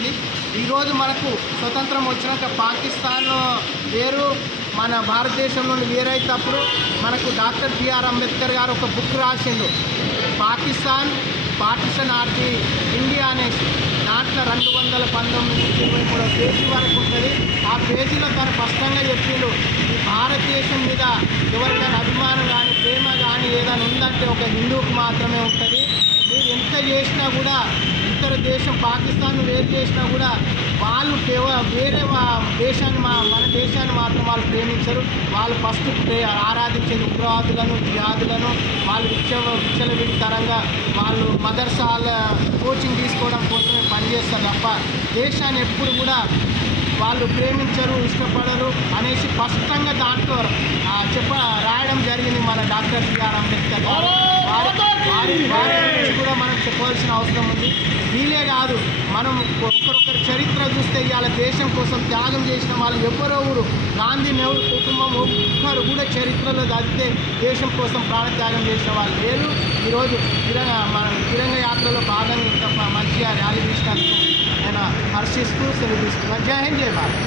జరిగింది. ఈరోజు మనకు స్వతంత్రం వచ్చినాక పాకిస్తాన్ వేరు, మన భారతదేశం నుండి వేరైనప్పుడు మనకు డాక్టర్ బిఆర్ అంబేద్కర్ గారు ఒక బుక్ రాసిండు, పార్టిషన్ ఆఫ్ ది ఇండియా అనేసి. దాంట్లో 219 నుంచి 23 పేజీ వరకు ఉంటుంది. ఆ పేజీలో తను స్పష్టంగా చెప్పిండు, ఈ భారతదేశం మీద ఎవరికైనా అభిమానం కానీ ప్రేమ కానీ ఏదైనా ఉందంటే ఒక హిందువుకు మాత్రమే ఉంటుంది. మీరు ఎంత చేసినా కూడా, ఇతర దేశం పాకిస్తాన్ వేరు చేసినా కూడా వాళ్ళు వేరే దేశాన్ని మన దేశాన్ని మాత్రం వాళ్ళు ప్రేమించరు. వాళ్ళు ఫస్ట్ ఆరాధించేది ఉగ్రవాదులను, జిహాదులను. వాళ్ళు విచ్చలవిడితనంగా వాళ్ళు మదర్సాల కోచింగ్ తీసుకోవడం కోసమే పనిచేస్తారు తప్ప దేశాన్ని ఎప్పుడు కూడా వాళ్ళు ప్రేమించరు, ఇష్టపడరు అనేసి స్పష్టంగా దాంట్లో రాయడం జరిగింది మన డాక్టర్ బిఆర్ అంబేద్కర్ గారు. వారి గురించి కూడా మనం చెప్పవలసిన అవసరం ఉంది. వీలే కాదు, మనం ఒక్కరొక్కరి చరిత్ర చూస్తే ఇవాళ దేశం కోసం త్యాగం చేసిన వాళ్ళు ఎవరెవరు, గాంధీ నెహ్రూ కుటుంబం ఒక్కరు కూడా చరిత్రలో చదివితే దేశం కోసం ప్రాణత్యాగం చేసిన వాళ్ళు లేరు. ఈరోజు మన తిరంగ యాత్రలో భాగంగా ఇంత మంచిగా ర్యాలీ తీసినందుకు నేను హర్షిస్తూ సెలవు తీసుకున్నాను. జై హింద్, జై భారత్.